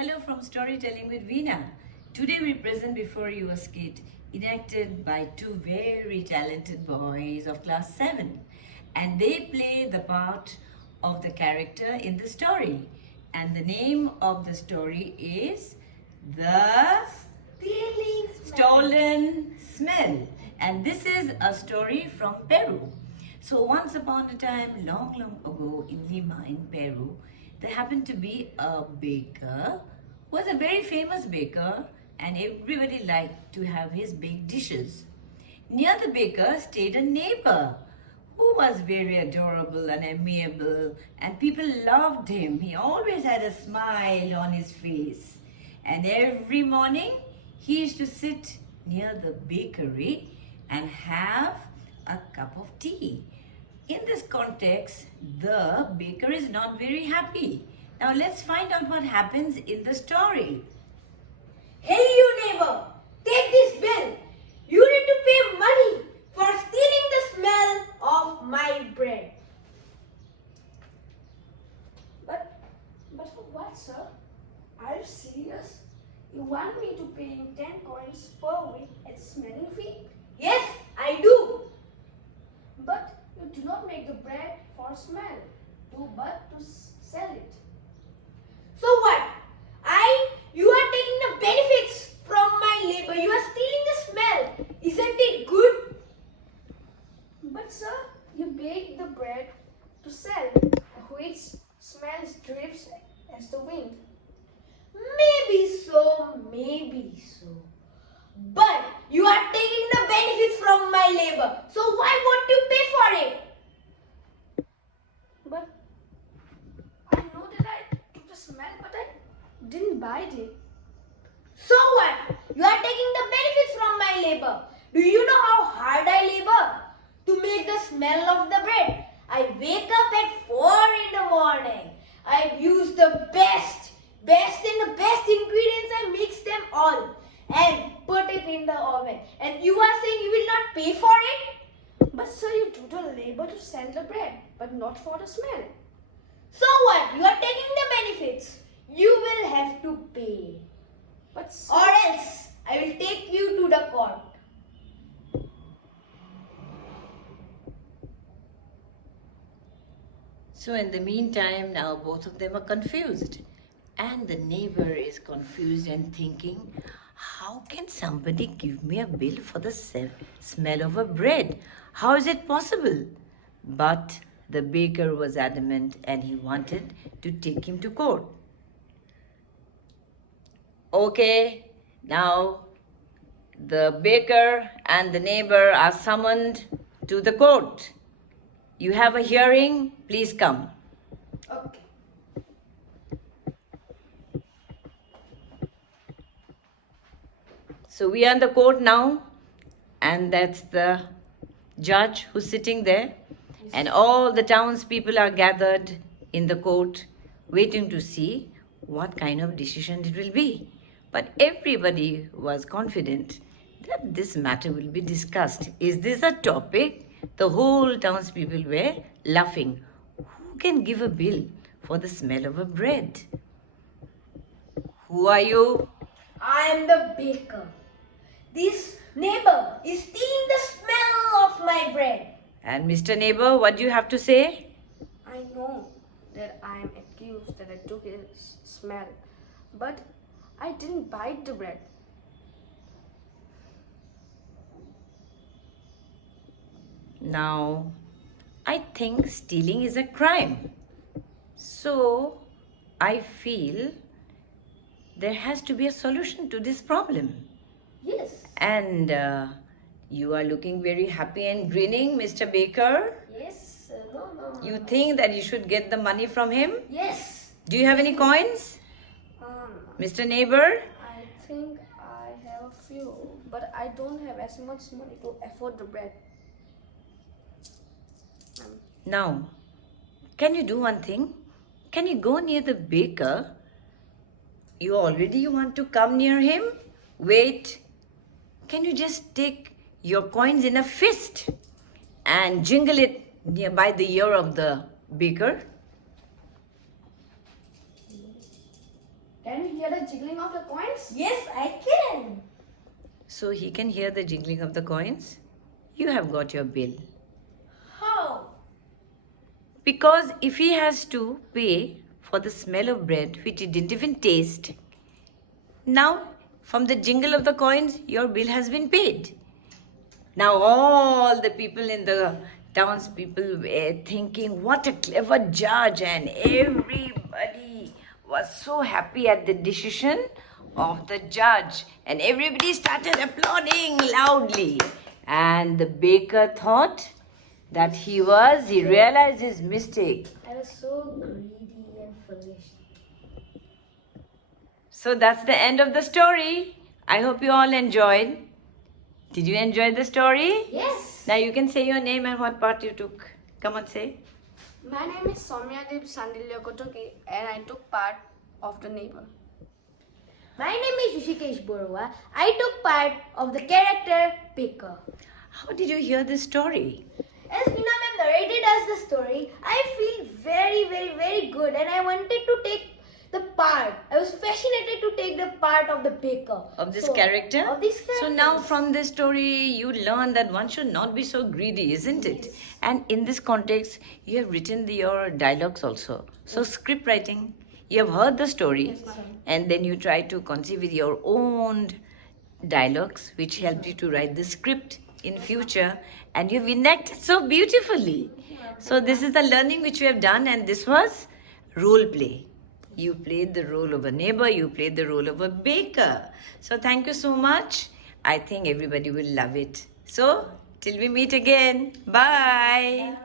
Hello from Storytelling with Veena. Today we present before you a skit enacted by two very talented boys of class 7, and they play the part of the character in the story, and the name of the story is The Stolen Smell, and this is a story from Peru. So once upon a time, long ago in Lima in Peru, there happened to be a baker who was a very famous baker, and everybody liked to have his baked dishes. Near the baker stayed a neighbor who was very adorable and amiable, and people loved him. He always had a smile on his face. And every morning he used to sit near the bakery and have a cup of tea. In this context, the baker is not very happy. Now let's find out what happens in the story. Hey you neighbor, take this bill. You need to pay money for stealing the smell of my bread. But for what, sir? Are you serious? You want me to pay you 10 coins per week as smelling fee? Yes, I do. But you do not make the bread for smell, but to sell it. So what? You are taking the benefits from my labor. You are stealing the smell. Isn't it good? But sir, you bake the bread to sell, which smells drifts as the wind. Maybe so, maybe so. But you are taking the benefits from my labor. So why won't you pay for it? But I know that I took the smell, but I didn't buy it. So what? You are taking the benefits from my labor. Do you know how hard I labor to make the smell of the bread? I wake up at 4 in the morning. I use the best ingredients. I mix them all and put it in the oven. And you are saying you will not pay for it? But sir, you do the labor to sell the bread, but not for the smell. So what? You are taking the benefits. You will have to pay. But sir, or else I will take you to the court. So in the meantime, now both of them are confused. And the neighbor is confused and thinking, how can somebody give me a bill for the smell of a bread? How is it possible? But the baker was adamant and he wanted to take him to court. Okay, now the baker and the neighbor are summoned to the court. You have a hearing, please come. Okay. So we are in the court now, and that's the judge who's sitting there, and all the townspeople are gathered in the court waiting to see what kind of decision it will be. But everybody was confident that this matter will be discussed. Is this a topic? The whole townspeople were laughing. Who can give a bill for the smell of a bread? Who are you? I am the baker. This neighbor is stealing the smell of my bread. And Mr. Neighbor, what do you have to say? I know that I am accused that I took his smell, but I didn't bite the bread. Now, I think stealing is a crime. So, I feel there has to be a solution to this problem. Yes. And you are looking very happy and grinning, Mr. Baker. Yes. No. You think that you should get the money from him? Yes. Do you have any coins? Mr. Neighbor? I think I have a few, but I don't have as much money to afford the bread. Now, can you do one thing? Can you go near the baker? You want to come near him? Wait. Can you just take your coins in a fist and jingle it nearby the ear of the baker? Can you hear the jiggling of the coins? Yes, I can. So he can hear the jingling of the coins? You have got your bill. How? Because if he has to pay for the smell of bread which he didn't even taste, now from the jingle of the coins, your bill has been paid. Now all the people in the townspeople were thinking, what a clever judge, and everybody was so happy at the decision of the judge, and everybody started applauding loudly. And the baker thought that he realized his mistake. I was so greedy and foolish. So that's the end of the story. I hope you all enjoyed. Did you enjoy the story? Yes. Now you can say your name and what part you took. Come on, say. My name is Soumyadeep Sandilya Kotoki and I took part of the neighbor. My name is Rishikesh Borua. I took part of the character Baker. How did you hear this story? As Veena ma'am narrated us the story, I feel very good and I wanted to take the part. I was fascinated to take the part of the baker. Of this character? Of this character. So now from this story, you learn that one should not be so greedy, isn't it? Yes. And in this context, you have written your dialogues also. So script writing, you have heard the story, Yes, ma'am. and then you try to conceive with your own dialogues, which helped you to write the script in future, and you've enacted so beautifully. So this is the learning which you have done, and this was role play. You played the role of a neighbor, you played the role of a baker. So thank you so much. I think everybody will love it. So till we meet again, bye.